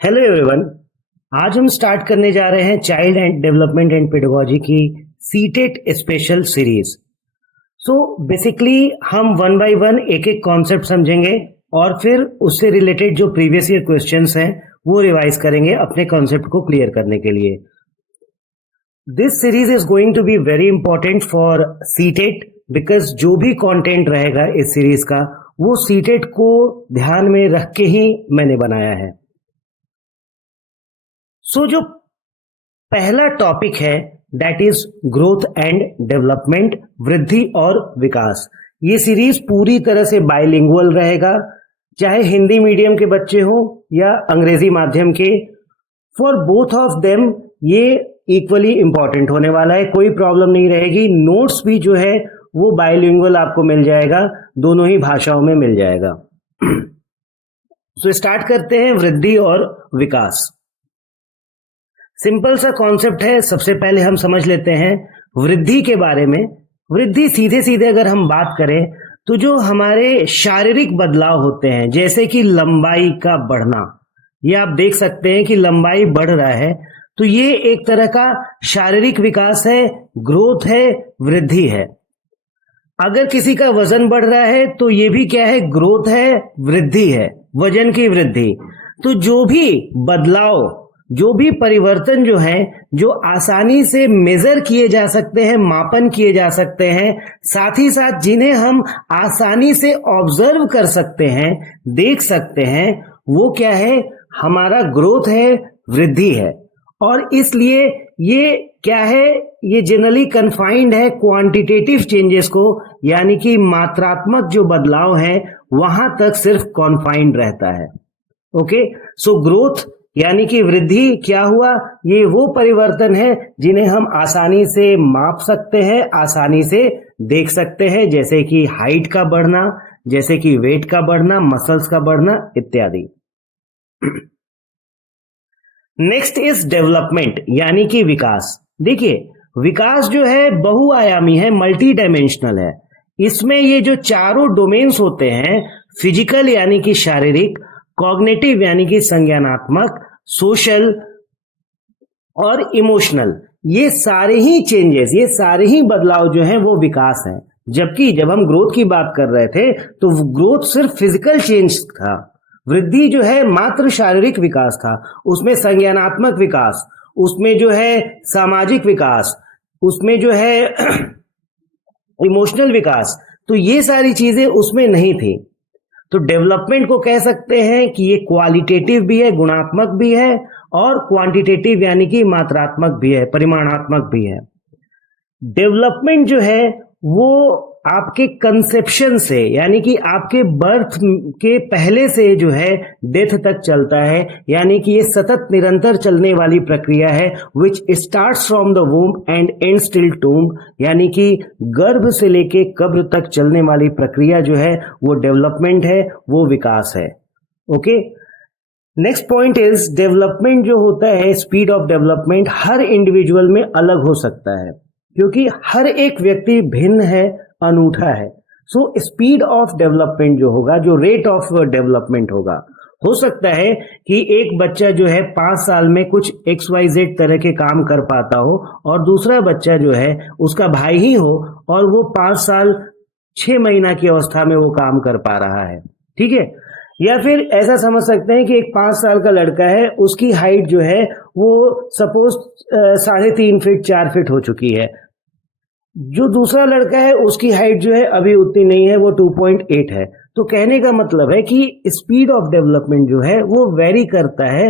Hello everyone. आज हम start करने जा रहे हैं child and development and pedagogy की CTET special series. So basically हम वन बाय वन एक एक कॉन्सेप्ट समझेंगे और फिर उससे रिलेटेड जो प्रीवियस ईयर क्वेश्चंस हैं वो रिवाइज करेंगे अपने कॉन्सेप्ट को क्लियर करने के लिए। This series is going to be very important for CTET because जो भी कंटेंट रहेगा इस सीरीज का वो सीटेट को ध्यान में रख के ही मैंने बनाया है। सो जो पहला टॉपिक है that is growth and development, वृद्धि और विकास। ये सीरीज पूरी तरह से बाइलिंगुअल रहेगा, चाहे हिंदी मीडियम के बच्चे हो या अंग्रेजी माध्यम के। फॉर बोथ ऑफ देम ये इक्वली इंपॉर्टेंट होने वाला है, कोई प्रॉब्लम नहीं रहेगी। नोट्स भी जो है वो बाइलिंगुअल आपको मिल जाएगा, दोनों ही भाषाओं में मिल जाएगा। सो स्टार्ट करते हैं वृद्धि और विकास। सिंपल सा कॉन्सेप्ट है, सबसे पहले हम समझ लेते हैं वृद्धि के बारे में। वृद्धि सीधे सीधे अगर हम बात करें तो जो हमारे शारीरिक बदलाव होते हैं, जैसे कि लंबाई का बढ़ना, ये आप देख सकते हैं कि लंबाई बढ़ रहा है, तो ये एक तरह का शारीरिक विकास है, ग्रोथ है, वृद्धि है। अगर किसी का वजन बढ़ रहा है तो ये भी क्या है, ग्रोथ है, वृद्धि है, वजन की वृद्धि। तो जो भी बदलाव, जो भी परिवर्तन जो है, जो आसानी से मेजर किए जा सकते हैं, मापन किए जा सकते हैं, साथ ही साथ जिन्हें हम आसानी से ऑब्जर्व कर सकते हैं, देख सकते हैं, वो क्या है, हमारा ग्रोथ है, वृद्धि है। और इसलिए ये क्या है, ये जनरली कन्फाइंड है क्वांटिटेटिव चेंजेस को, यानी कि मात्रात्मक जो बदलाव है वहां तक सिर्फ कॉन्फाइंड रहता है। ओके, सो ग्रोथ यानी कि वृद्धि क्या हुआ, ये वो परिवर्तन है जिन्हें हम आसानी से माप सकते हैं, आसानी से देख सकते हैं, जैसे कि हाइट का बढ़ना, जैसे कि वेट का बढ़ना, मसल्स का बढ़ना इत्यादि। नेक्स्ट इज डेवलपमेंट यानी कि विकास। देखिए, विकास जो है बहुआयामी है, मल्टी डायमेंशनल है। इसमें ये जो चारों डोमेन्स होते हैं, फिजिकल यानी कि शारीरिक, कॉग्निटिव यानी कि संज्ञानात्मक, सोशल और इमोशनल, ये सारे ही चेंजेस, ये सारे ही बदलाव जो हैं वो विकास हैं। जबकि जब हम ग्रोथ की बात कर रहे थे तो ग्रोथ सिर्फ फिजिकल चेंज था, वृद्धि जो है मात्र शारीरिक विकास था, उसमें संज्ञानात्मक विकास, उसमें जो है सामाजिक विकास, उसमें जो है इमोशनल विकास, तो ये सारी चीजें उसमें नहीं थी। तो डेवलपमेंट को कह सकते हैं कि ये क्वालिटेटिव भी है, गुणात्मक भी है, और क्वांटिटेटिव यानी कि मात्रात्मक भी है, परिमाणात्मक भी है। डेवलपमेंट जो है वो आपके कंसेप्शन से, यानी कि आपके बर्थ के पहले से जो है डेथ तक चलता है, यानी कि ये सतत निरंतर चलने वाली प्रक्रिया है, विच starts from the womb and ends till tomb, यानी कि गर्भ से लेके कब्र तक चलने वाली प्रक्रिया जो है वो डेवलपमेंट है, वो विकास है। Okay, next point is development जो होता है, speed of development her individual में अलग हो सकता है, क्योंकि हर एक व्यक्ति भिन्न है, अनूठा है। सो स्पीड ऑफ डेवलपमेंट जो होगा, जो रेट ऑफ डेवलपमेंट होगा, हो सकता है कि एक बच्चा जो है 5 साल में कुछ XYZ तरह के काम कर पाता हो, और दूसरा बच्चा जो है उसका भाई ही हो और वो 5 साल 6 महीना की अवस्था में वो काम कर पा रहा है। ठीक है, या फिर ऐसा समझ सकते हैं कि एक 5 साल का लड़का है, उसकी हाइट जो है वो सपोज 3.5 फीट 4 फीट हो चुकी है, जो दूसरा लड़का है उसकी हाइट जो है अभी उतनी नहीं है, वो 2.8 है। तो कहने का मतलब है कि स्पीड ऑफ डेवलपमेंट जो है वो वेरी करता है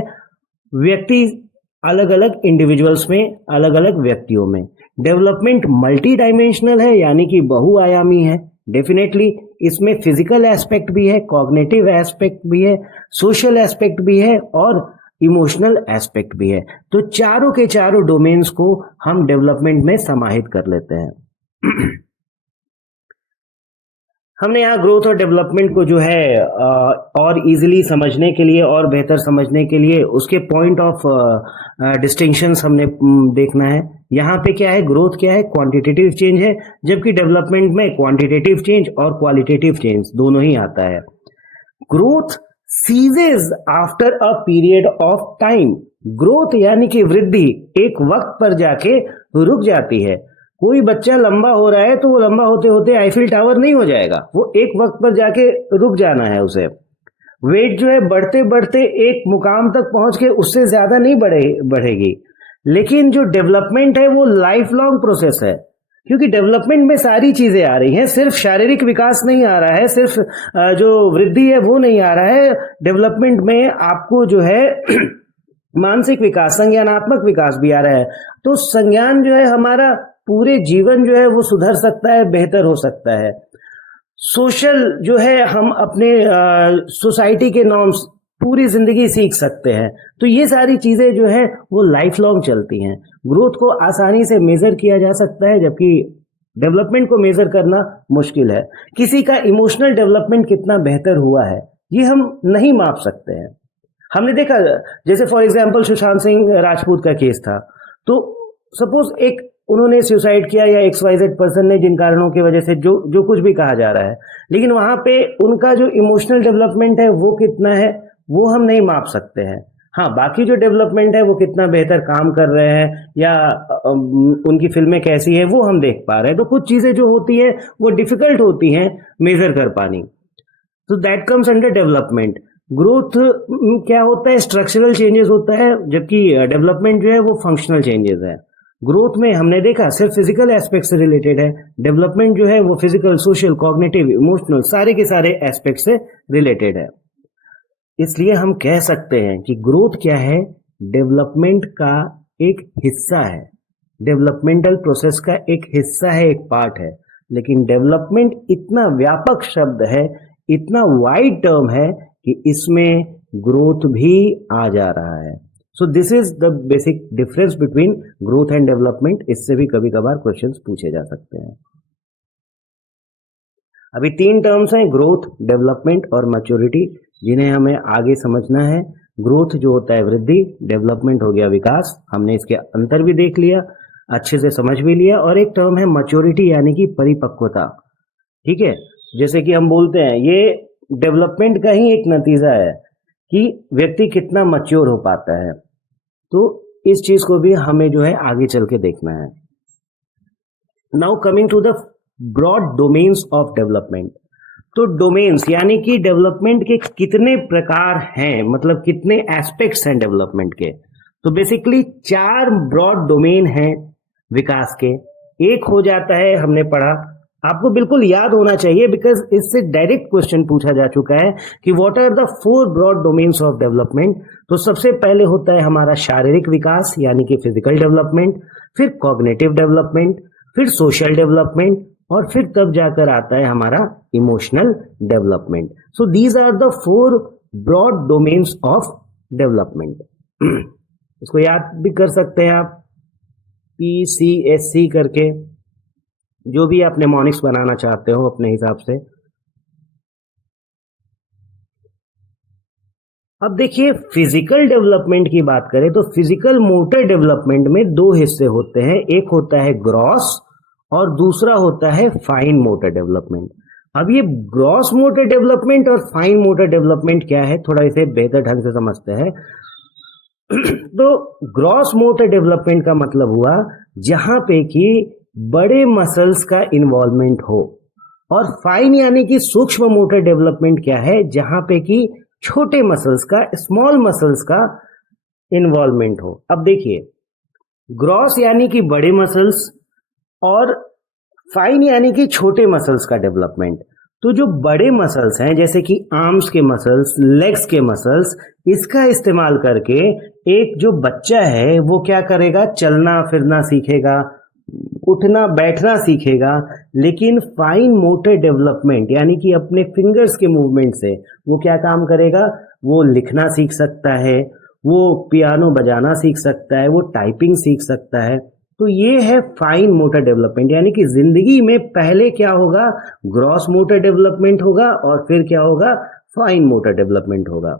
व्यक्ति, अलग अलग इंडिविजुअल्स में, अलग अलग व्यक्तियों में। डेवलपमेंट मल्टी डायमेंशनल है, यानी कि बहुआयामी है। डेफिनेटली इसमें फिजिकल एस्पेक्ट भी है, कॉग्निटिव एस्पेक्ट भी है, सोशल एस्पेक्ट भी है और इमोशनल एस्पेक्ट भी है। तो चारों के चारों डोमेन्स को हम डेवलपमेंट में समाहित कर लेते हैं। हमने यहाँ ग्रोथ और डेवलपमेंट को जो है और इजीली समझने के लिए और बेहतर समझने के लिए उसके पॉइंट ऑफ डिस्टिंक्शंस हमने देखना है। यहाँ पे क्या है, ग्रोथ क्या है, क्वांटिटेटिव चेंज है, जबकि डेवलपमेंट में क्वांटिटेटिव चेंज और क्वालिटेटिव चेंज दोनों ही आता है। Growth सीजेज after a period of time. Growth यानी कि वृद्धि एक वक्त पर जाके रुक जाती है। कोई बच्चा लंबा हो रहा है तो वो लंबा होते होते आईफिल टावर नहीं हो जाएगा, वो एक वक्त पर जाके रुक जाना है उसे। वेट जो है बढ़ते बढ़ते एक मुकाम तक पहुंच के उससे ज्यादा नहीं बढ़ेगी। लेकिन जो डेवलपमेंट है वो लाइफ लॉन्ग प्रोसेस है, क्योंकि डेवलपमेंट में सारी चीजें आ रही हैं, सिर्फ शारीरिक विकास नहीं आ रहा है, सिर्फ जो वृद्धि है वो नहीं आ रहा है। डेवलपमेंट में आपको जो है मानसिक विकास, संज्ञानात्मक विकास भी आ रहा है। तो संज्ञान जो है हमारा पूरे जीवन जो है वो सुधर सकता है, बेहतर हो सकता है। सोशल जो है हम अपने सोसाइटी के नॉर्म्स पूरी जिंदगी सीख सकते हैं। तो ये सारी चीजें जो है वो लाइफ लॉन्ग चलती हैं। ग्रोथ को आसानी से मेजर किया जा सकता है, जबकि डेवलपमेंट को मेजर करना मुश्किल है। किसी का इमोशनल डेवलपमेंट कितना बेहतर हुआ है ये हम नहीं माप सकते हैं। हमने देखा, जैसे फॉर एग्जांपल सुशांत सिंह राजपूत का केस था, तो सपोज एक उन्होंने सुसाइड किया या XYZ पर्सन ने, जिन कारणों की वजह से जो कुछ भी कहा जा रहा है, लेकिन वहां पे उनका जो इमोशनल डेवलपमेंट है वो कितना है वो हम नहीं माप सकते हैं। हाँ, बाकी जो डेवलपमेंट है वो कितना बेहतर काम कर रहे हैं या उनकी फिल्में कैसी है वो हम देख पा रहे हैं। तो कुछ चीजें जो होती है वो डिफिकल्ट होती हैं मेजर कर पानी। तो that comes under development. Growth क्या होता है, स्ट्रक्चरल चेंजेस होता है, जबकि डेवलपमेंट जो है वो फंक्शनल चेंजेस है। ग्रोथ में हमने देखा सिर्फ फिजिकल एस्पेक्ट से रिलेटेड है, डेवलपमेंट जो है वो फिजिकल, सोशल, कॉग्निटिव, इमोशनल सारे के सारे एस्पेक्ट से रिलेटेड है। इसलिए हम कह सकते हैं कि ग्रोथ क्या है, डेवलपमेंट का एक हिस्सा है, डेवलपमेंटल प्रोसेस का एक हिस्सा है, एक पार्ट है। लेकिन डेवलपमेंट इतना व्यापक शब्द है, इतना वाइड टर्म है कि इसमें ग्रोथ भी आ जा रहा है। So this is the basic difference between growth and development. इससे भी कभी कभार क्वेश्चंस पूछे जा सकते हैं। अभी 3 टर्म्स हैं, ग्रोथ, डेवलपमेंट और मैच्योरिटी, जिन्हें हमें आगे समझना है। ग्रोथ जो होता है वृद्धि, डेवलपमेंट हो गया विकास, हमने इसके अंतर भी देख लिया, अच्छे से समझ भी लिया। और एक टर्म है मैच्योरिटी यानी कि परिपक्वता। ठीक है, जैसे कि हम बोलते हैं ये डेवलपमेंट का ही एक नतीजा है कि व्यक्ति कितना मैच्योर हो पाता है। तो इस चीज को भी हमें जो है आगे चल के देखना है। Now coming to the broad domains of development. तो डोमेन्स यानी कि डेवलपमेंट के कितने प्रकार हैं, मतलब कितने एस्पेक्ट्स हैं डेवलपमेंट के। तो बेसिकली 4 ब्रॉड डोमेन हैं विकास के। एक हो जाता है, हमने पढ़ा, आपको बिल्कुल याद होना चाहिए बिकॉज इससे डायरेक्ट क्वेश्चन पूछा जा चुका है कि what are the 4 broad domains of development. तो सबसे पहले होता है हमारा शारीरिक विकास यानी कि फिजिकल डेवलपमेंट, फिर कॉग्निटिव डेवलपमेंट, फिर सोशल डेवलपमेंट, और फिर तब जाकर आता है हमारा emotional development. So these are the 4 broad domains of development. इसको याद भी कर सकते हैं आप, PCSC करके, जो भी आप नेमोनिक्स बनाना चाहते हो अपने हिसाब से। अब देखिए, फिजिकल डेवलपमेंट की बात करें तो फिजिकल मोटर डेवलपमेंट में 2 हिस्से होते हैं, एक होता है ग्रॉस और दूसरा होता है फाइन मोटर डेवलपमेंट। अब ये ग्रॉस मोटर डेवलपमेंट और फाइन मोटर डेवलपमेंट क्या है, थोड़ा इसे बेहतर ढंग से समझते हैं। तो ग्रॉस मोटर डेवलपमेंट का मतलब हुआ जहां पे कि बड़े मसल्स का इन्वॉल्वमेंट हो, और फाइन यानी कि सूक्ष्म मोटर डेवलपमेंट क्या है, जहां पे कि छोटे मसल्स का, स्मॉल मसल्स का इन्वॉल्वमेंट हो। अब देखिए, ग्रॉस यानी कि बड़े मसल्स और फाइन यानी कि छोटे मसल्स का डेवलपमेंट। तो जो बड़े मसल्स हैं जैसे कि आर्म्स के मसल्स, लेग्स के मसल्स, इसका इस्तेमाल करके एक जो बच्चा है वो क्या करेगा, चलना फिरना सीखेगा, उठना बैठना सीखेगा। लेकिन फाइन मोटर डेवलपमेंट यानी कि अपने फिंगर्स के मूवमेंट से वो क्या काम करेगा, वो लिखना सीख सकता है, वो पियानो बजाना सीख सकता है, वो टाइपिंग सीख सकता है। तो ये है फाइन मोटर डेवलपमेंट, यानी कि जिंदगी में पहले क्या होगा, ग्रॉस मोटर डेवलपमेंट होगा और फिर क्या होगा, फाइन मोटर डेवलपमेंट होगा।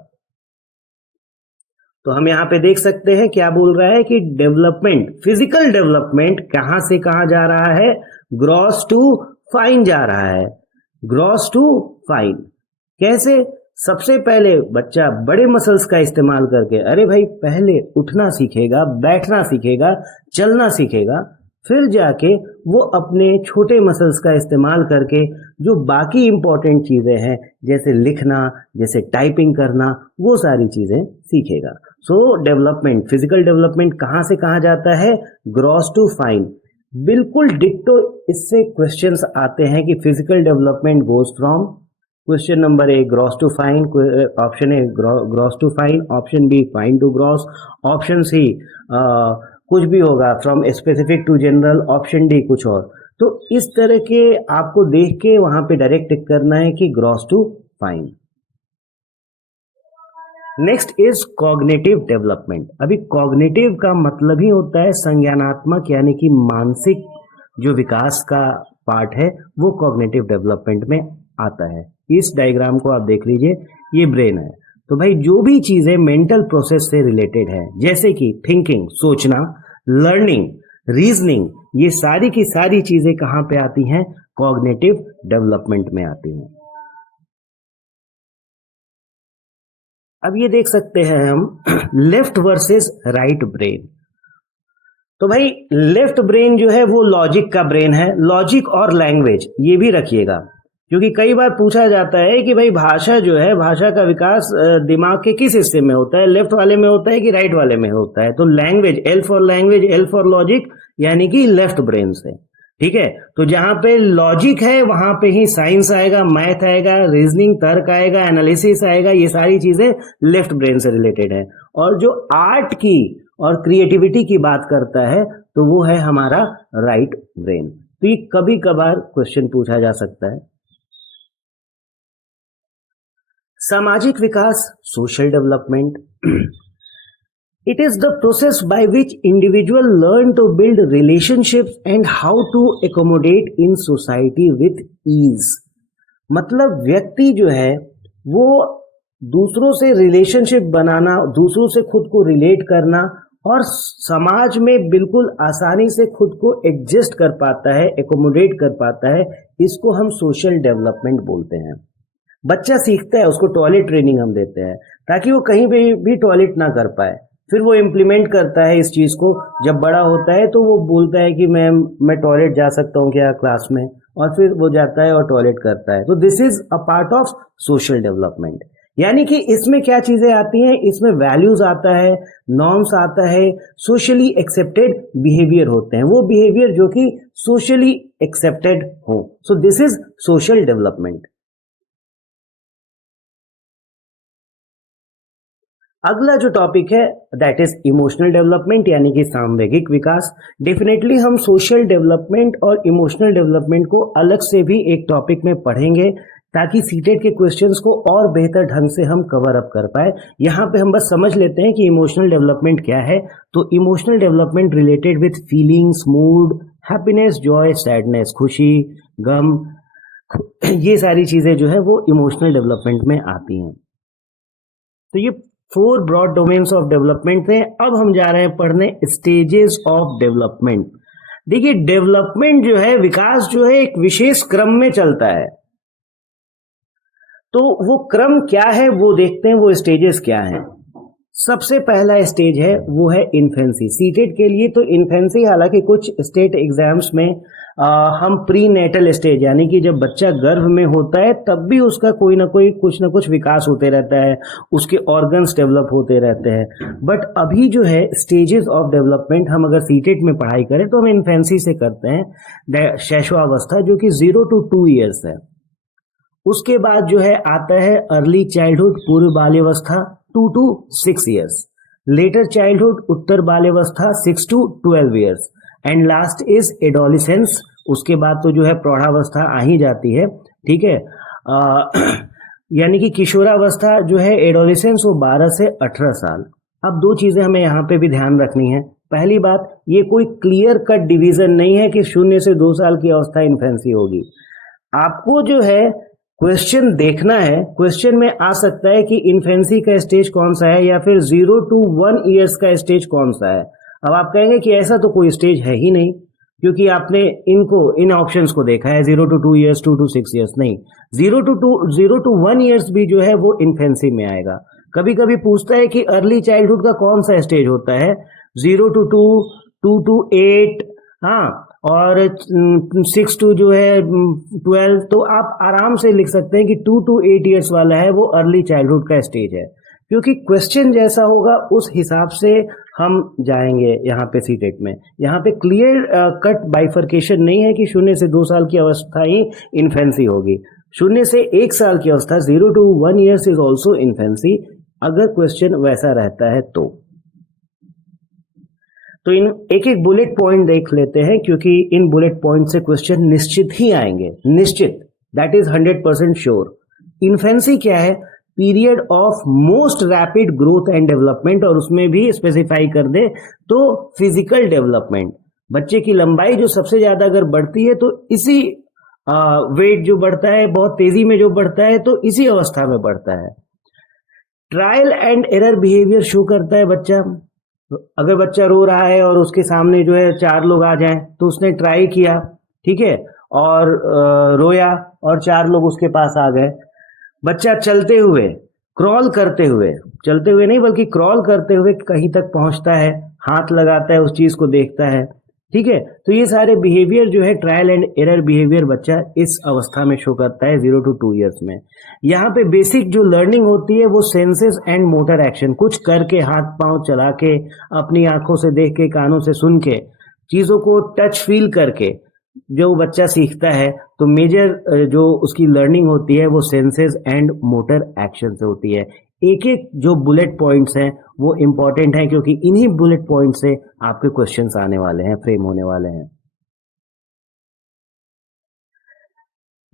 तो हम यहां पे देख सकते हैं क्या बोल रहा है कि डेवलपमेंट, फिजिकल डेवलपमेंट कहां से कहां जा रहा है, ग्रॉस टू फाइन जा रहा है, ग्रॉस टू फाइन। कैसे, सबसे पहले बच्चा बड़े मसल्स का इस्तेमाल करके, अरे भाई पहले उठना सीखेगा, बैठना सीखेगा, चलना सीखेगा, फिर जाके वो अपने छोटे मसल्स का इस्तेमाल करके जो बाकी इंपॉर्टेंट चीजें हैं जैसे लिखना, जैसे टाइपिंग करना, वो सारी चीजें सीखेगा। सो डेवलपमेंट, फिजिकल डेवलपमेंट कहाँ से कहाँ जाता है? Gross to fine. बिल्कुल डिक्टो इससे क्वेश्चंस आते हैं कि physical development goes from, question number A gross to fine, option A gross to fine, option B fine to gross, option C कुछ भी होगा from specific to general, option D कुछ और। तो इस तरह के आपको देख के वहां पे डायरेक्ट टिक करना है कि gross to fine. Next is cognitive development. अभी कॉग्निटिव का मतलब ही होता है संज्ञानात्मक, यानी कि मानसिक जो विकास का पार्ट है वो कॉग्निटिव डेवलपमेंट में आता है। इस डायग्राम को आप देख लीजिए, ये ब्रेन है। तो भाई जो भी चीजें मेंटल प्रोसेस से रिलेटेड है, जैसे कि थिंकिंग सोचना, लर्निंग, रीजनिंग, ये सारी की सारी चीजें कहां पे आती हैं? कॉग्निटिव डेवलपमेंट में आती हैं। अब ये देख सकते हैं हम लेफ्ट वर्सेस राइट ब्रेन। तो भाई लेफ्ट ब्रेन जो है वो लॉजिक का ब्रेन है, लॉजिक और लैंग्वेज ये भी रखिएगा, क्योंकि कई बार पूछा जाता है कि भाई भाषा जो है, भाषा का विकास दिमाग के किस हिस्से में होता है, लेफ्ट वाले में होता है कि राइट वाले में होता है? तो language, L for language, L for logic, यानी कि लेफ्ट ब्रेन से। ठीक है, तो जहां पे लॉजिक है वहां पे ही साइंस आएगा, मैथ आएगा, रीजनिंग, तर्क आएगा, एनालिसिस आएगा, ये सारी चीजें लेफ्ट ब्रेन से रिलेटेड है। और जो आर्ट की और क्रिएटिविटी की बात करता है तो वो है हमारा राइट ब्रेन। तो ये कभी कभार क्वेश्चन पूछा जा सकता है। सामाजिक विकास, social development, it is the process by which individual learn to build relationships and how to accommodate in society with ease। मतलब व्यक्ति जो है वो दूसरों से रिलेशनशिप बनाना, दूसरों से खुद को रिलेट करना और समाज में बिल्कुल आसानी से खुद को एडजस्ट कर पाता है, एकोमोडेट कर पाता है, इसको हम सोशल डेवलपमेंट बोलते हैं। बच्चा सीखता है, उसको टॉयलेट ट्रेनिंग हम देते हैं ताकि वो कहीं पे भी टॉयलेट ना कर पाए, फिर वो इम्प्लीमेंट करता है इस चीज को। जब बड़ा होता है तो वो बोलता है कि मैं टॉयलेट जा सकता हूँ क्या क्लास में, और फिर वो जाता है और टॉयलेट करता है। तो this is a part of social development. यानी कि इसमें क्या चीजें आती हैं? इसमें वैल्यूज आता है, नॉर्म्स आता है, सोशली एक्सेप्टेड बिहेवियर होते हैं, वो बिहेवियर जो कि सोशली एक्सेप्टेड हो। So this is social development. अगला जो टॉपिक है दैट इज इमोशनल डेवलपमेंट, यानी कि सामवेगिक विकास। डेफिनेटली हम सोशल डेवलपमेंट और इमोशनल डेवलपमेंट को अलग से भी एक टॉपिक में पढ़ेंगे ताकि सीटेट के क्वेश्चंस को और बेहतर ढंग से हम कवर अप कर पाए। यहाँ पे हम बस समझ लेते हैं कि इमोशनल डेवलपमेंट क्या है। तो emotional development related with feelings, mood, happiness, Joy, sadness, खुशी, गम, ये सारी चीजें जो है वो इमोशनल डेवलपमेंट में आती हैं। तो ये 4 ब्रॉड डोमेन्स ऑफ डेवलपमेंट थे। अब हम जा रहे हैं पढ़ने स्टेजेस ऑफ डेवलपमेंट। देखिए डेवलपमेंट जो है, विकास जो है, एक विशेष क्रम में चलता है। तो वो क्रम क्या है वो देखते हैं, वो स्टेजेस क्या हैं। सबसे पहला स्टेज है वो है इन्फेंसी। सीटेट के लिए तो इन्फेंसी, हालांकि कुछ स्टेट एग्जाम्स में हम प्री नेटल स्टेज, यानी कि जब बच्चा गर्भ में होता है तब भी उसका कोई ना कोई कुछ ना कुछ विकास होते रहता है, उसके ऑर्गन्स डेवलप होते रहते हैं। बट अभी जो है स्टेजेस ऑफ डेवलपमेंट हम अगर सीटेट में पढ़ाई करें तो हम इन्फेंसी से करते हैं, शैशवावस्था, जो कि 0 to 2 ईयर्स है। उसके बाद जो है आता है अर्ली चाइल्डहुड, पूर्व बाल्यावस्था 2 to 6 ईयर्स, लेटर चाइल्डहुड, उत्तर बाल्यावस्था 6 to 12 years, and last is adolescence. उसके बाद तो जो है प्रौढ़ावस्था आ ही जाती है। ठीक है, यानी कि किशोरावस्था जो है एडोलिसेंस, वो 12 से 18 साल। अब 2 चीजें हमें यहाँ पे भी ध्यान रखनी है। पहली बात, ये कोई क्लियर कट डिवीजन नहीं है कि 0 से 2 साल की अवस्था इन्फेंसी होगी। आपको जो है क्वेश्चन देखना है, क्वेश्चन में आ सकता है कि इन्फेंसी का स्टेज कौन सा है या फिर 0 to 1 ईयर्स का स्टेज कौन सा है। अब आप कहेंगे कि ऐसा तो कोई स्टेज है ही नहीं, क्योंकि आपने इन ऑप्शंस को देखा है 0 to 2 years, 2 to 6 years, नहीं, 0 to 1 years भी जो है वो इन्फेंसी में आएगा। कभी कभी पूछता है कि अर्ली चाइल्डहुड का कौन सा स्टेज होता है, 0 to 2, 2 to 8, हाँ, और 6 to जो है 12, तो आप आराम से लिख सकते हैं कि 2 to 8 years वाला है वो अर्ली चाइल्डहुड का स्टेज है, क्योंकि क्वेश्चन जैसा होगा उस हिसाब से हम जाएंगे। यहाँ पे सीटेट में यहाँ पे क्लियर कट बाइफर्केशन नहीं है कि 0 से 2 साल की अवस्था ही इन्फेंसी होगी। 0 से 1 साल की अवस्था 0 to 1 years is also infancy, अगर क्वेश्चन वैसा रहता है तो इन एक एक बुलेट पॉइंट देख लेते हैं, क्योंकि इन बुलेट पॉइंट से क्वेश्चन निश्चित ही आएंगे, निश्चित, दैट इज 100% श्योर। इन्फेंसी क्या है? Period of most rapid growth and development, और उसमें भी स्पेसिफाई कर दे तो फिजिकल डेवलपमेंट। बच्चे की लंबाई जो सबसे ज्यादा अगर बढ़ती है तो इसी वेट जो बढ़ता है बहुत तेजी में जो बढ़ता है तो इसी अवस्था में बढ़ता है। Trial and error behaviour show करता है बच्चा। अगर बच्चा रो रहा है और उसके सामने जो है 4 लोग आ जाएं तो उसने ट्राई किया, ठीक है, और रोया और 4 लोग उसके पास आ गए। बच्चा चलते हुए, क्रॉल करते हुए, चलते हुए नहीं बल्कि क्रॉल करते हुए कहीं तक पहुंचता है, हाथ लगाता है, उस चीज को देखता है, ठीक है। तो ये सारे बिहेवियर जो है ट्रायल एंड एरर बिहेवियर बच्चा इस अवस्था में शो करता है 0 to 2 years में। यहाँ पे बेसिक जो लर्निंग होती है वो सेंसेस एंड मोटर एक्शन, कुछ करके, हाथ पांव चला के, अपनी आंखों से देख के, कानों से सुन के, चीजों को टच फील करके जो बच्चा सीखता है। तो मेजर जो उसकी लर्निंग होती है वो सेंसेस एंड मोटर एक्शन से होती है। एक एक जो बुलेट पॉइंट्स हैं वो इंपॉर्टेंट हैं, क्योंकि इन्हीं बुलेट पॉइंट से आपके क्वेश्चंस आने वाले हैं, फ्रेम होने वाले हैं।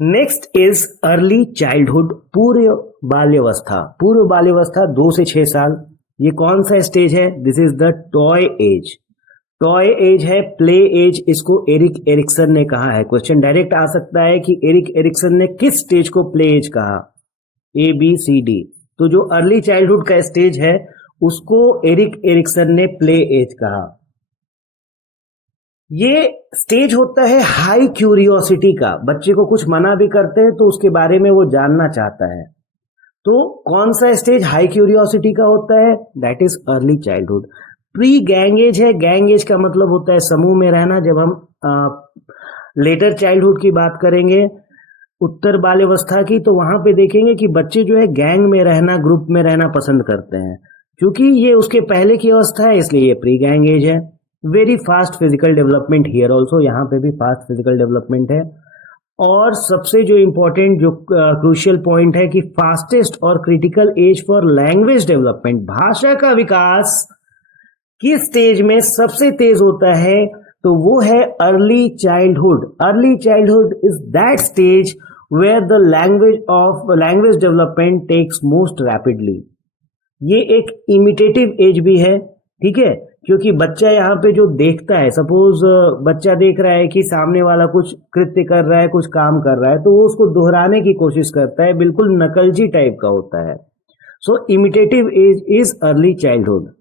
नेक्स्ट इज अर्ली चाइल्डहुड, पूर्व बाल्यावस्था। पूर्व बाल्यावस्था 2 से 6 साल, ये कौन सा स्टेज है? This is the toy age. Toy age है, प्ले एज, इसको एरिक एरिक्सन ने कहा है। क्वेश्चन डायरेक्ट आ सकता है कि एरिक एरिक्सन ने किस स्टेज को प्ले एज कहा, ABCD। तो जो अर्ली चाइल्डहुड का स्टेज है उसको एरिक एरिक्सन ने प्ले एज कहा। ये स्टेज होता है हाई क्यूरियोसिटी का, बच्चे को कुछ मना भी करते हैं तो उसके बारे में वो जानना चाहता है। तो कौन सा स्टेज हाई क्यूरियोसिटी का होता है? That is early childhood. Pre gang as है, गैंग एज का मतलब होता है समूह में रहना। जब हम लेटर चाइल्डहुड की बात करेंगे, उत्तर बाल्यावस्था की, तो वहां पे देखेंगे कि बच्चे जो है गैंग में रहना, ग्रुप में रहना पसंद करते हैं। क्योंकि ये उसके पहले की अवस्था है इसलिए ये प्री गैंग एज है। Very fast physical development here also, यहाँ पे भी फास्ट फिजिकल डेवलपमेंट है। और सबसे जो इंपॉर्टेंट जो क्रूशियल पॉइंट है कि फास्टेस्ट और critical age for language development, भाषा का विकास किस स्टेज में सबसे तेज होता है? तो वो है early childhood. Early childhood is that stage where the language development takes most rapidly. ये एक इमिटेटिव एज भी है, ठीक है, क्योंकि बच्चा यहाँ पे जो देखता है, सपोज बच्चा देख रहा है कि सामने वाला कुछ कृत्य कर रहा है, कुछ काम कर रहा है, तो वो उसको दोहराने की कोशिश करता है, बिल्कुल नकलजी टाइप का होता है। So imitative age is early childhood.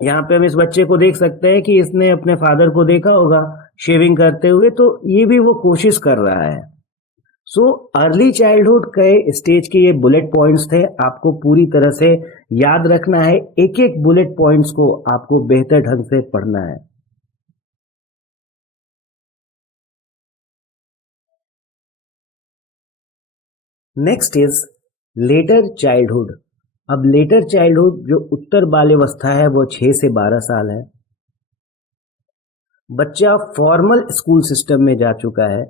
यहाँ पे हम इस बच्चे को देख सकते हैं कि इसने अपने फादर को देखा होगा शेविंग करते हुए, तो ये भी वो कोशिश कर रहा है। सो अर्ली चाइल्डहुड के स्टेज के ये बुलेट पॉइंट्स थे, आपको पूरी तरह से याद रखना है। एक एक बुलेट पॉइंट्स को आपको बेहतर ढंग से पढ़ना है। Next is letter childhood. अब लेटर चाइल्डहुड जो उत्तर बाल्यावस्था है वो 6 से 12 साल है। बच्चा फॉर्मल स्कूल सिस्टम में जा चुका है।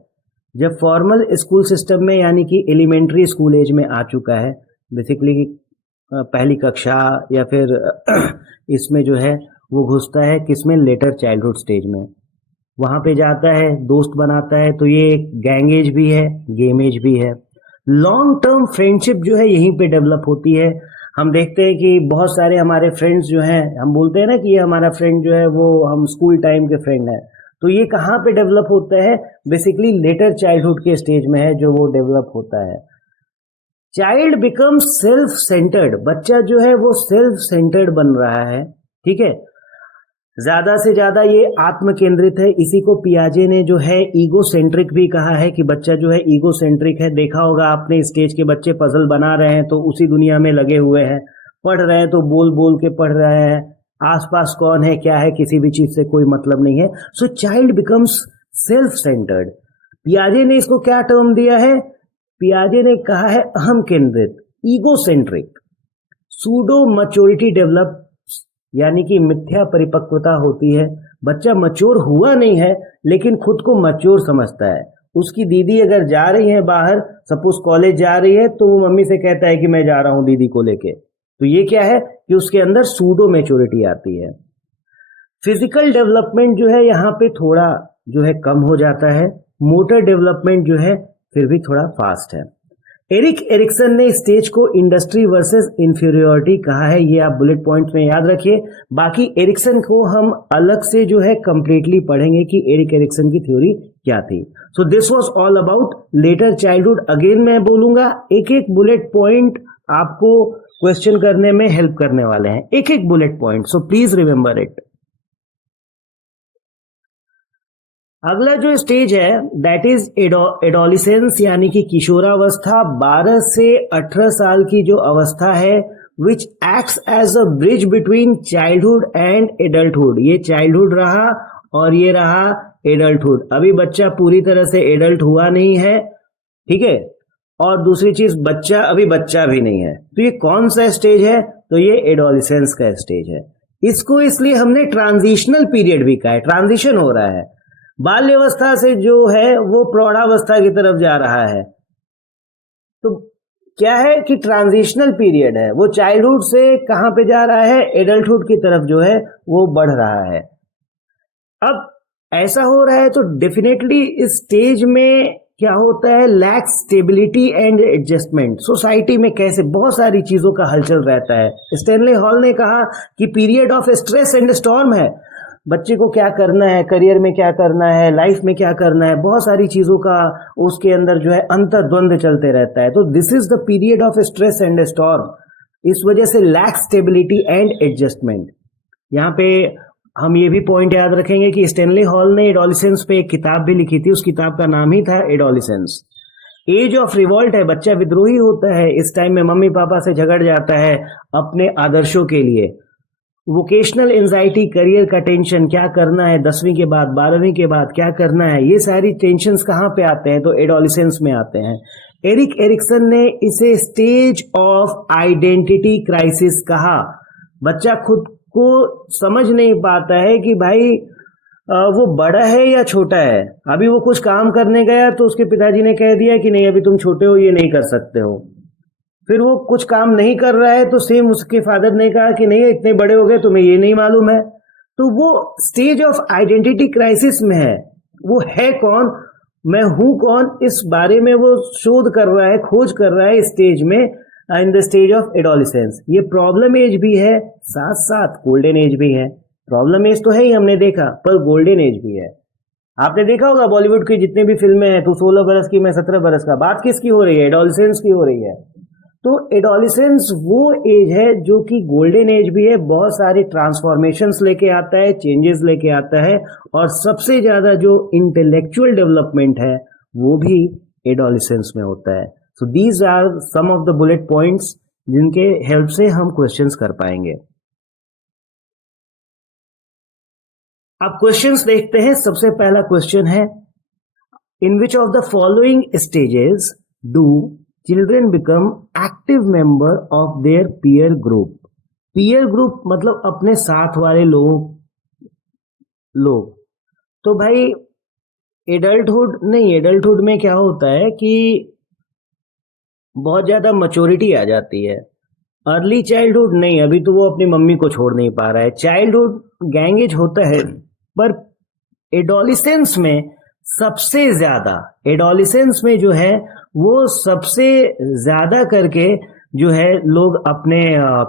जब फॉर्मल स्कूल सिस्टम में यानी कि एलिमेंट्री स्कूल एज में आ चुका है, बेसिकली पहली कक्षा या फिर इसमें जो है वो घुसता है किसमें? लेटर चाइल्डहुड स्टेज में। वहां पे जाता है, दोस्त बनाता है, तो ये एक गैंग एज भी है, गेम एज भी है। लॉन्ग टर्म फ्रेंडशिप जो है यहीं पे डेवलप होती है। हम देखते हैं कि बहुत सारे हमारे फ्रेंड्स जो हैं, हम बोलते हैं ना कि ये हमारा फ्रेंड जो है वो हम स्कूल टाइम के फ्रेंड हैं, तो ये कहाँ पे डेवलप होता है? बेसिकली लेटर चाइल्डहुड के स्टेज में है जो वो डेवलप होता है। चाइल्ड बिकम्स सेल्फ सेंटर्ड, बच्चा जो है वो सेल्फ सेंटर्ड बन रहा है, ठीक है। ज्यादा से ज्यादा ये आत्म केंद्रित है। इसी को पियाजे ने जो है ईगो सेंट्रिक भी कहा है कि बच्चा जो है ईगो सेंट्रिक है। देखा होगा आपने, स्टेज के बच्चे पजल बना रहे हैं तो उसी दुनिया में लगे हुए हैं, पढ़ रहे हैं तो बोल बोल के पढ़ रहे हैं, आसपास कौन है क्या है किसी भी चीज से कोई मतलब नहीं है। सो चाइल्ड बिकम्स सेल्फ सेंटर्ड। पियाजे ने इसको क्या टर्म दिया है? पियाजे ने कहा है अहम केंद्रित, ego centric. Pseudo maturity develop, यानी कि मिथ्या परिपक्वता होती है। बच्चा मैच्योर हुआ नहीं है लेकिन खुद को मैच्योर समझता है। उसकी दीदी अगर जा रही है बाहर, सपोज कॉलेज जा रही है, तो वो मम्मी से कहता है कि मैं जा रहा हूं दीदी को लेके। तो ये क्या है कि उसके अंदर सूडो मैच्योरिटी आती है। फिजिकल डेवलपमेंट जो है यहाँ पे थोड़ा जो है कम हो जाता है। मोटर डेवलपमेंट जो है फिर भी थोड़ा फास्ट है। एरिक एरिक्सन ने स्टेज को इंडस्ट्री वर्सेस इंफीरियोरिटी कहा है। ये आप बुलेट पॉइंट्स में याद रखिए। बाकी एरिक्सन को हम अलग से जो है कंप्लीटली पढ़ेंगे कि एरिक एरिक्सन की थ्योरी क्या थी। So this was all about later childhood. Again मैं बोलूंगा, एक एक बुलेट पॉइंट आपको क्वेश्चन करने में हेल्प करने वाले हैं, एक एक bullet point. So please remember it. अगला जो स्टेज है दैट इज एडोलिसेंस, यानी कि किशोरावस्था। 12 से 18 साल की जो अवस्था है which acts as a bridge between childhood and adulthood. ये चाइल्डहुड रहा और ये रहा एडल्टहुड। अभी बच्चा पूरी तरह से एडल्ट हुआ नहीं है, ठीक है। और दूसरी चीज, बच्चा अभी बच्चा भी नहीं है। तो ये कौन सा स्टेज है? तो ये एडोलिसेंस का स्टेज है। इसको इसलिए हमने ट्रांजिशनल पीरियड भी कहा है, ट्रांजिशन हो रहा है। बाल्यावस्था से जो है वो प्रौढ़ावस्था की तरफ जा रहा है। तो क्या है कि ट्रांजिशनल पीरियड है, वो चाइल्डहुड से कहां पे जा रहा है? एडल्टहुड की तरफ जो है वो बढ़ रहा है। अब ऐसा हो रहा है तो डेफिनेटली इस स्टेज में क्या होता है? Lakhs stability and adjustment. Society में कैसे बहुत सारी चीजों का हलचल रहता है। स्टैनली हॉल ने कहा कि period of stress and storm है। बच्चे को क्या करना है, करियर में क्या करना है, लाइफ में क्या करना है, बहुत सारी चीजों का उसके अंदर जो है अंतर्द्वंद चलते रहता है। तो this is the period of stress and storm. इस वजह से लैक स्टेबिलिटी एंड एडजस्टमेंट। यहाँ पे हम ये भी पॉइंट याद रखेंगे कि स्टैनली हॉल ने एडोलिसेंस पे एक किताब भी लिखी थी। उस किताब का नाम ही था एडोलिसेंस। एज ऑफ रिवॉल्ट है, बच्चा विद्रोही होता है। इस टाइम में मम्मी पापा से झगड़ जाता है अपने आदर्शों के लिए। वोकेशनल एंजाइटी, करियर का टेंशन, क्या करना है 10वीं के बाद, 12वीं के बाद क्या करना है, ये सारी टेंशन्स कहाँ पे आते हैं? तो एडोलिसेंस में आते हैं। एरिक एरिक्सन ने इसे स्टेज ऑफ आइडेंटिटी क्राइसिस कहा। बच्चा खुद को समझ नहीं पाता है कि भाई वो बड़ा है या छोटा है। अभी वो कुछ काम करने गया तो उसके पिताजी ने कह दिया कि नहीं अभी तुम छोटे हो, ये नहीं कर सकते हो। फिर वो कुछ काम नहीं कर रहा है तो सेम उसके फादर ने कहा कि नहीं इतने बड़े हो गए तुम्हें ये नहीं मालूम है। तो वो स्टेज ऑफ आइडेंटिटी क्राइसिस में है। वो है कौन, मैं हूं कौन, इस बारे में वो शोध कर रहा है, खोज कर रहा है स्टेज में, in the stage of adolescence. ये प्रॉब्लम एज भी है, साथ साथ गोल्डन एज भी है। प्रॉब्लम एज तो है ही, हमने देखा, पर गोल्डन एज भी है। आपने देखा होगा बॉलीवुड की जितनी भी फिल्में हैं, तू 16 बरस की मैं 17 बरस का, बात किसकी हो रही है? एडोलिसेंस की हो रही है। तो एडोलिसेंस वो एज है जो कि गोल्डन एज भी है, बहुत सारी ट्रांसफॉर्मेशंस लेके आता है, चेंजेस लेके आता है। और सबसे ज्यादा जो इंटेलेक्चुअल डेवलपमेंट है वो भी एडोलिसेंस में होता है। So these are some of the bullet points जिनके हेल्प से हम क्वेश्चंस कर पाएंगे। अब क्वेश्चंस देखते हैं। सबसे पहला क्वेश्चन है, in which of the following stages do children become active member of their peer group? Peer group मतलब अपने साथ वाले लोग। तो भाई एडल्टहुड नहीं, एडल्टहुड में क्या होता है कि बहुत ज्यादा मैच्योरिटी आ जाती है। अर्ली चाइल्डहुड नहीं, अभी तो वो अपनी मम्मी को छोड़ नहीं पा रहा है। चाइल्डहुड गैंग एज होता है, पर एडोलिसेंस में सबसे ज्यादा, एडोलिसेंस में जो है वो सबसे ज्यादा करके जो है लोग अपने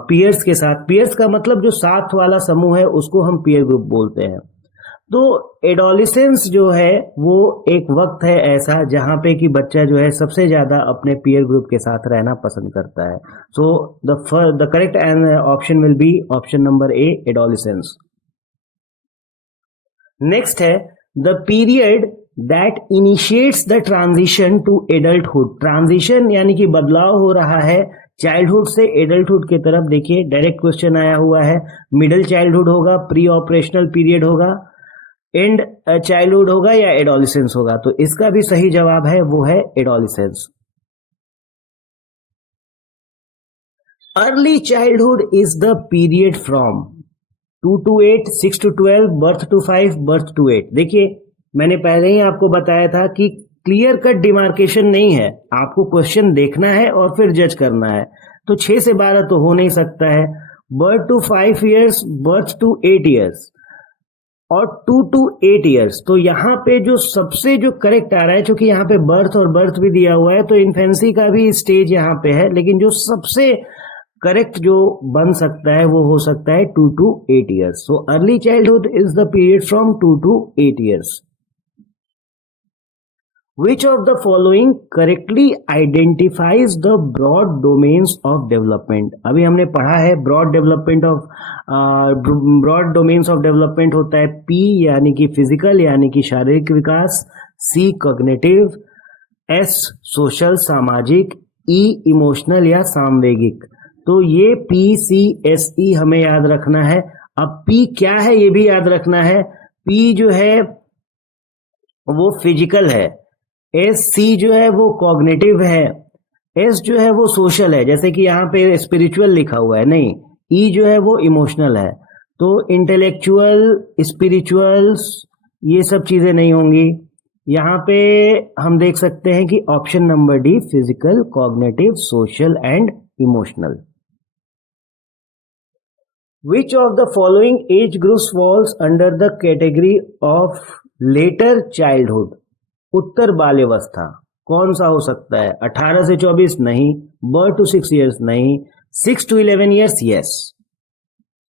पीयर्स के साथ, पीयर्स का मतलब जो साथ वाला समूह है उसको हम पीयर ग्रुप बोलते हैं। तो एडोलिसेंस जो है वो एक वक्त है ऐसा जहां पे कि बच्चा जो है सबसे ज्यादा अपने पीयर ग्रुप के साथ रहना पसंद करता है। So the correct option will be option number A, adolescence. Next है the period that initiates the transition to adulthood. Transition यानी कि बदलाव हो रहा है चाइल्डहुड से एडल्टहुड की तरफ। देखिए डायरेक्ट क्वेश्चन आया हुआ है, मिडिल चाइल्डहुड होगा, प्री ऑपरेशनल पीरियड होगा, एंड चाइल्डहुड होगा या एडोलिसेंस होगा। तो इसका भी सही जवाब है वो है adolescence. Early childhood is the period from 2 to 8, 6 to 12, birth to 5, birth to 8। देखिए मैंने पहले ही आपको बताया था कि क्लियर कट डिमार्केशन नहीं है, आपको क्वेश्चन देखना है और फिर जज करना है। तो 6 से 12 तो हो नहीं सकता है, birth to 5 years, birth to 8 years और 2 to 8 years। तो यहाँ पे जो सबसे जो करेक्ट आ रहा है, क्योंकि यहाँ पे बर्थ और बर्थ भी दिया हुआ है तो इन्फेंसी का भी स्टेज यहाँ पे है, लेकिन जो सबसे करेक्ट जो बन सकता है वो हो सकता है 2 to 8 years। So early childhood is the period from 2 to 8 years। Which of the following correctly identifies the broad domains of development? अभी हमने पढ़ा है broad domains of development होता है P यानी कि फिजिकल यानी कि शारीरिक विकास, C कॉग्निटिव, S सोशल सामाजिक, E इमोशनल या सामवेगिक। तो ये PCSE हमें याद रखना है। अब P क्या है ये भी याद रखना है। P जो है वो फिजिकल है, SC जो है वो कॉग्निटिव है, S जो है वो सोशल है, जैसे कि यहाँ पे स्पिरिचुअल लिखा हुआ है, नहीं, E जो है वो इमोशनल है। तो इंटेलेक्चुअल, स्पिरिचुअल्स ये सब चीजें नहीं होंगी। यहाँ पे हम देख सकते हैं कि option number D physical, cognitive, social and emotional. Which of the following age groups falls under the category of later childhood? उत्तर बाल्यावस्था कौन सा हो सकता है? 18 से 24 नहीं, बर्थ टू 6 years नहीं, 6 to 11 years यस,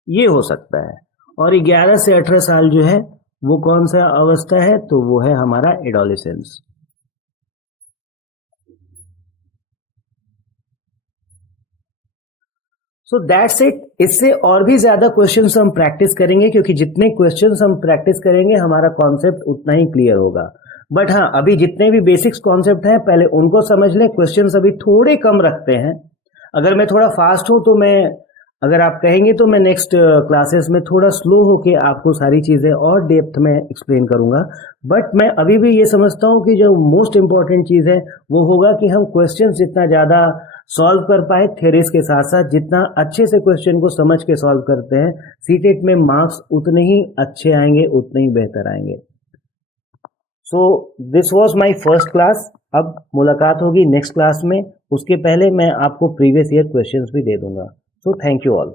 ये हो सकता है। और 11 से 18 साल जो है वो कौन सा अवस्था है? तो वो है हमारा एडोलेसेंस। So that's it. इससे और भी ज्यादा क्वेश्चंस हम प्रैक्टिस करेंगे, क्योंकि जितने क्वेश्चंस हम प्रैक्टिस करेंगे हमारा कॉन्सेप्ट उतना ही क्लियर होगा। बट हाँ, अभी जितने भी बेसिक्स कॉन्सेप्ट हैं पहले उनको समझ लें। क्वेश्चंस अभी थोड़े कम रखते हैं। अगर मैं थोड़ा फास्ट हूं तो अगर आप कहेंगे तो मैं नेक्स्ट क्लासेस में थोड़ा स्लो होके आपको सारी चीजें और डेप्थ में एक्सप्लेन करूंगा। बट मैं अभी भी ये समझता हूं कि जो मोस्ट इंपॉर्टेंट चीज है वो होगा कि हम क्वेश्चन जितना ज्यादा सॉल्व कर पाए थ्योरीज के साथ साथ, जितना अच्छे से क्वेश्चन को समझ के सॉल्व करते हैं, सीटेट में मार्क्स उतने ही अच्छे आएंगे, उतने ही बेहतर आएंगे। So this was my first class. अब मुलाकात होगी नेक्स्ट क्लास में। उसके पहले मैं आपको प्रीवियस ईयर क्वेश्चंस भी दे दूंगा। So thank you all.